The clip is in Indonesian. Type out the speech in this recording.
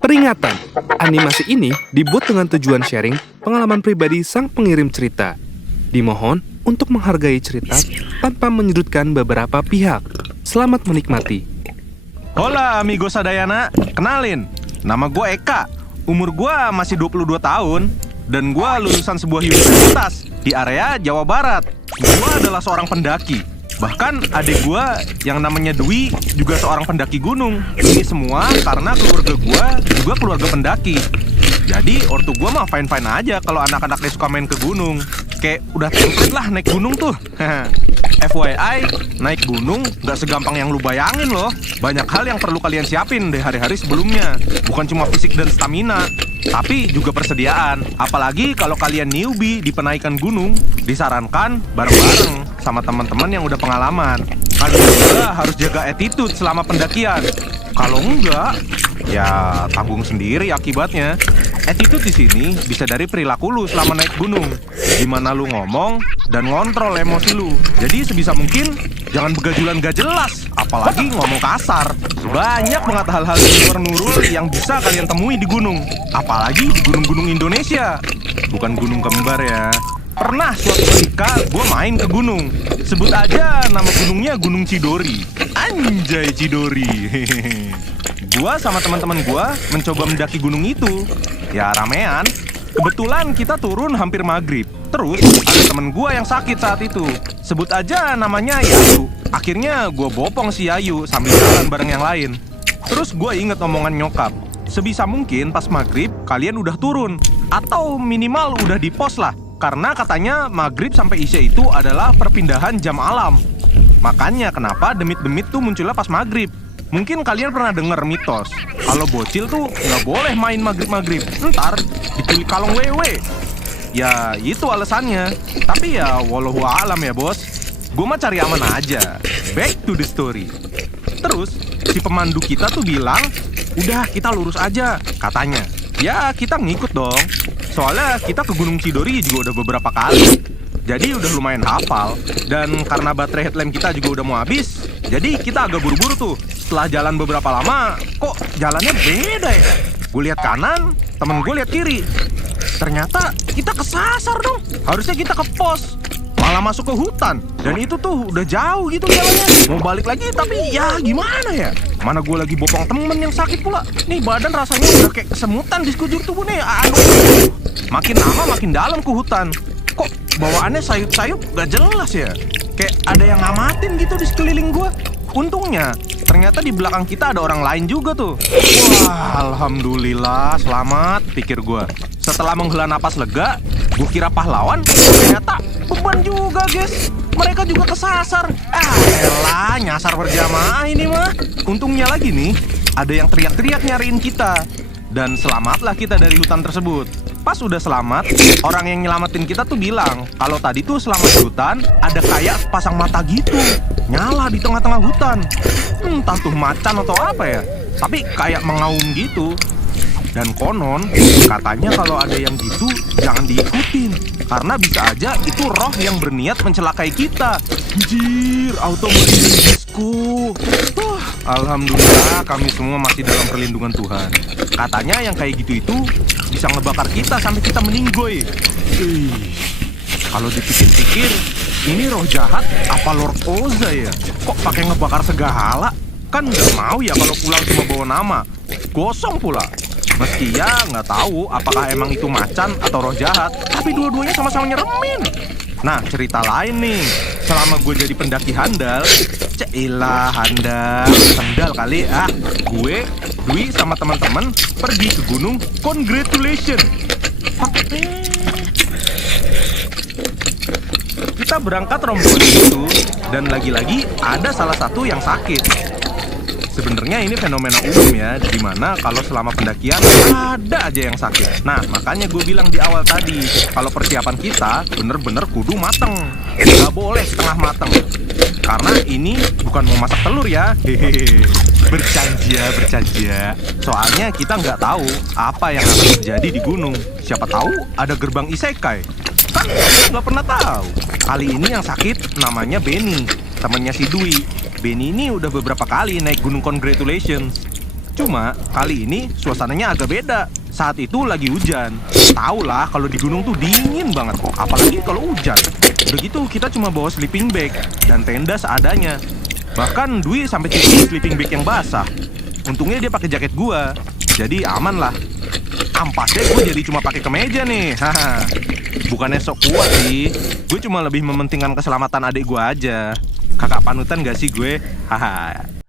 Peringatan, animasi ini dibuat dengan tujuan sharing pengalaman pribadi sang pengirim cerita. Dimohon untuk menghargai cerita tanpa menyudutkan beberapa pihak. Selamat menikmati. Hola amigo Sadayana, kenalin, nama gue Eka. Umur gue masih 22 tahun dan gue lulusan sebuah universitas di area Jawa Barat. Gue adalah seorang pendaki. Bahkan adik gue yang namanya Dwi juga seorang pendaki gunung. Ini semua karena keluarga gue juga keluarga pendaki. Jadi ortu gue mah fine-fine aja kalau anak-anaknya suka main ke gunung. Kayak udah template lah naik gunung tuh. FYI, naik gunung gak segampang yang lu bayangin loh. Banyak hal yang perlu kalian siapin deh hari-hari sebelumnya. Bukan cuma fisik dan stamina, tapi juga persediaan. Apalagi kalau kalian newbie di penaikan gunung, disarankan bareng-bareng sama teman-teman yang udah pengalaman. Kalian juga harus jaga attitude selama pendakian. Kalau enggak, ya tanggung sendiri akibatnya. Attitude di sini bisa dari perilaku lu selama naik gunung. Gimana lu ngomong dan ngontrol emosi lu. Jadi sebisa mungkin jangan begajulan gak jelas, apalagi ngomong kasar. Banyak banget hal-hal di luar nurul yang bisa kalian temui di gunung. Apalagi di gunung-gunung Indonesia. Bukan gunung kembar ya. Pernah suatu ketika gue main ke gunung. Sebut aja nama gunungnya Gunung Cidori. Anjay Cidori. Gue sama teman-teman gue mencoba mendaki gunung itu. Ya ramean. Kebetulan kita turun hampir maghrib. Terus ada temen gue yang sakit saat itu. Sebut aja namanya Yayu. Akhirnya gue bopong si Yayu sambil jalan bareng yang lain. Terus gue inget omongan nyokap. Sebisa mungkin pas maghrib kalian udah turun. Atau minimal udah di pos lah. Karena katanya maghrib sampai isya itu adalah perpindahan jam alam. Makanya kenapa demit-demit tuh munculnya pas maghrib. Mungkin kalian pernah denger mitos kalau bocil tuh nggak boleh main maghrib-maghrib, ntar diculik kalong wewe. Ya itu alasannya. Tapi ya wallahu alam ya bos. Gue mah cari aman aja. Back to the story. Terus si pemandu kita tuh bilang, udah kita lurus aja katanya. Ya kita ngikut dong. Soalnya kita ke Gunung Cidori juga udah beberapa kali. Jadi udah lumayan hafal. Dan karena baterai headlamp kita juga udah mau habis, jadi kita agak buru-buru tuh. Setelah jalan beberapa lama, kok jalannya beda ya? Gue lihat kanan, temen gue lihat kiri. Ternyata kita kesasar dong. Harusnya kita ke pos, malah masuk ke hutan. Dan itu tuh udah jauh gitu jalannya. Mau balik lagi tapi ya gimana ya? Mana gue lagi bopong temen yang sakit pula. Nih badan rasanya udah kayak kesemutan di sekujur tubuh nih. Aduh. Makin lama makin dalam ke hutan. Kok bawaannya sayup-sayup gak jelas ya? Kayak ada yang ngamatin gitu di sekeliling gue. Untungnya ternyata di belakang kita ada orang lain juga tuh. Wah, alhamdulillah selamat, pikir gue. Setelah menghela napas lega, gue kira pahlawan, ternyata beban juga guys. Mereka juga kesasar. Elah, nyasar berjamaah ini mah. Untungnya lagi nih, ada yang teriak-teriak nyariin kita. Dan selamatlah kita dari hutan tersebut. Pas udah selamat, orang yang nyelamatin kita tuh bilang kalau tadi tuh selama di hutan ada kayak pasang mata gitu, nyala di tengah-tengah hutan. Entah tuh macan atau apa ya, tapi kayak mengaum gitu. Dan konon katanya kalau ada yang gitu jangan diikutin, karena bisa aja itu roh yang berniat mencelakai kita. Anjir, auto merindisku. Alhamdulillah kami semua masih dalam perlindungan Tuhan. Katanya yang kayak gitu itu bisa ngebakar kita sampai kita meninggoy. Kalau dipikir-pikir, ini roh jahat apa Lord Oza ya? Kok pakai ngebakar segala? Kan nggak mau ya kalau pulang cuma bawa nama. Gosong pula. Meski ya nggak tahu apakah emang itu macan atau roh jahat, tapi dua-duanya sama-sama nyeremin. Nah cerita lain nih, selama gue jadi pendaki handal, cailah handal, sendal kali gue, Dwi sama teman-teman pergi ke gunung Congratulations. Kita berangkat rombongan itu dan lagi-lagi ada salah satu yang sakit. Sebenarnya ini fenomena umum ya, dimana kalau selama pendakian ada aja yang sakit. Nah makanya gue bilang di awal tadi, kalau persiapan kita bener-bener kudu mateng, nggak boleh setengah mateng. Karena ini bukan mau masak telur ya, hehehe. Bercanda. Soalnya kita nggak tahu apa yang akan terjadi di gunung. Siapa tahu ada gerbang isekai. Kan nggak pernah tahu. Kali ini yang sakit namanya Benny, temannya si Dwi. Benny ini udah beberapa kali naik gunung Congratulations. Cuma kali ini suasananya agak beda. Saat itu lagi hujan. Tahu lah kalau di gunung tuh dingin banget, apalagi kalau hujan. Begitu kita cuma bawa sleeping bag dan tenda seadanya. Bahkan Dwi sampai cuci sleeping bag yang basah. Untungnya dia pakai jaket gua, jadi aman lah. Ampasnya gue jadi cuma pakai kemeja nih. Haha. Bukannya sok kuat sih, gue cuma lebih mementingkan keselamatan adik gue aja. Kakak panutan gak sih gue? Haha.